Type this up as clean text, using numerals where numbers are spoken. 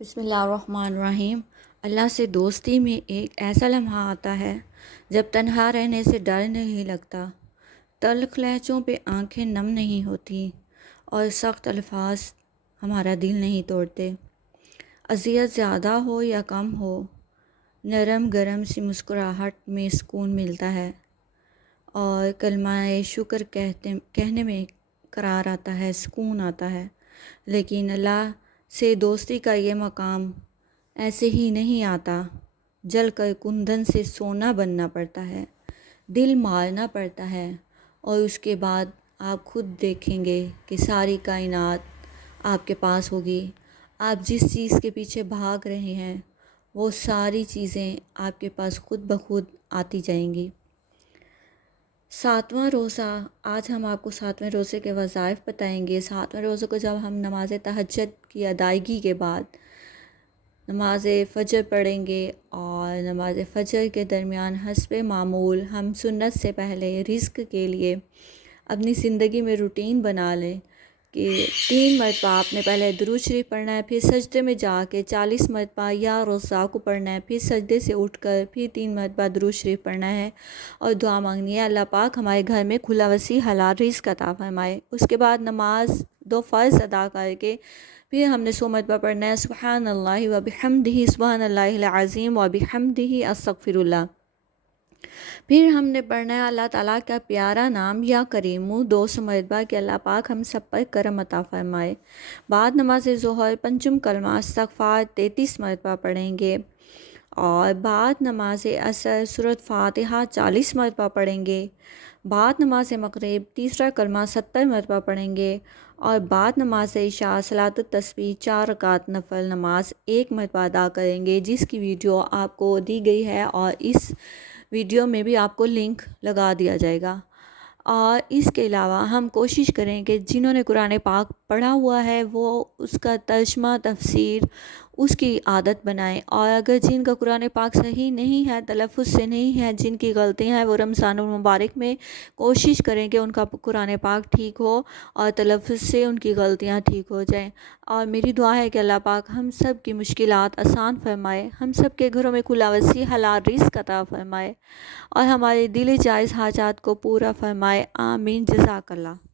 بسم اللہ الرحمن الرحیم۔ اللہ سے دوستی میں ایک ایسا لمحہ آتا ہے جب تنہا رہنے سے ڈر نہیں لگتا، تلخ لہجوں پہ آنکھیں نم نہیں ہوتی اور سخت الفاظ ہمارا دل نہیں توڑتے۔ اذیت زیادہ ہو یا کم ہو، نرم گرم سی مسکراہٹ میں سکون ملتا ہے اور کلمہ شکر کہنے میں قرار آتا ہے، سکون آتا ہے۔ لیکن اللہ سے دوستی کا یہ مقام ایسے ہی نہیں آتا، جل کر کندن سے سونا بننا پڑتا ہے، دل مارنا پڑتا ہے، اور اس کے بعد آپ خود دیکھیں گے کہ ساری کائنات آپ کے پاس ہوگی۔ آپ جس چیز کے پیچھے بھاگ رہے ہیں وہ ساری چیزیں آپ کے پاس خود بخود آتی جائیں گی۔ 7واں روزہ، آج ہم آپ کو 7ویں روزے کے وظائف بتائیں گے۔ 7ویں روزے کو جب ہم نماز تہجد کی ادائیگی کے بعد نماز فجر پڑھیں گے، اور نماز فجر کے درمیان حسب معمول ہم سنت سے پہلے رزق کے لیے اپنی زندگی میں روٹین بنا لیں کہ 3 مرتبہ آپ نے پہلے درود شریف پڑھنا ہے، پھر سجدے میں جا کے 40 مرتبہ یا رزاق کو پڑھنا ہے، پھر سجدے سے اٹھ کر پھر 3 مرتبہ درود شریف پڑھنا ہے اور دعا مانگنی ہے اللہ پاک ہمارے گھر میں کھلا وسیع حلال رزق عطا فرمائے۔ اس کے بعد نماز 2 فرض ادا کر کے پھر ہم نے 100 مرتبہ پڑھنا ہے سبحان اللہ و بحمدہ، سبحان اللہ العظیم و بحمدہ استغفر اللہ۔ پھر ہم نے پڑھنا ہے اللہ تعالیٰ کا پیارا نام یا کریمو 200 مرتبہ کہ اللہ پاک ہم سب پر کرم عطا فرمائے۔ بعد نماز ظہر پنچم کلمہ استغفار 33 مرتبہ پڑھیں گے، اور بعد نماز عصر سورۃ فاتحہ 40 مرتبہ پڑھیں گے۔ بعد نماز مغرب تیسرا کلمہ 70 مرتبہ پڑھیں گے، اور بعد نماز عشاء صلاۃ التسبیح 4 رکعت نفل نماز 1 مرتبہ ادا کریں گے، جس کی ویڈیو آپ کو دی گئی ہے، اور اس ویڈیو میں بھی آپ کو لنک لگا دیا جائے گا۔ اور اس کے علاوہ ہم کوشش کریں کہ جنہوں نے قرآن پاک پڑھا ہوا ہے وہ اس کا ترجمہ تفسیر اس کی عادت بنائیں، اور اگر جن کا قرآن پاک صحیح نہیں ہے، تلفظ سے نہیں ہے، جن کی غلطیاں ہیں، وہ رمضان المبارک میں کوشش کریں کہ ان کا قرآن پاک ٹھیک ہو اور تلفظ سے ان کی غلطیاں ٹھیک ہو جائیں۔ اور میری دعا ہے کہ اللہ پاک ہم سب کی مشکلات آسان فرمائے، ہم سب کے گھروں میں کھلا وسیع حلال رزق عطا فرمائے، اور ہمارے دل جائز حاجات کو پورا فرمائے۔ آمین۔ جزاک اللہ۔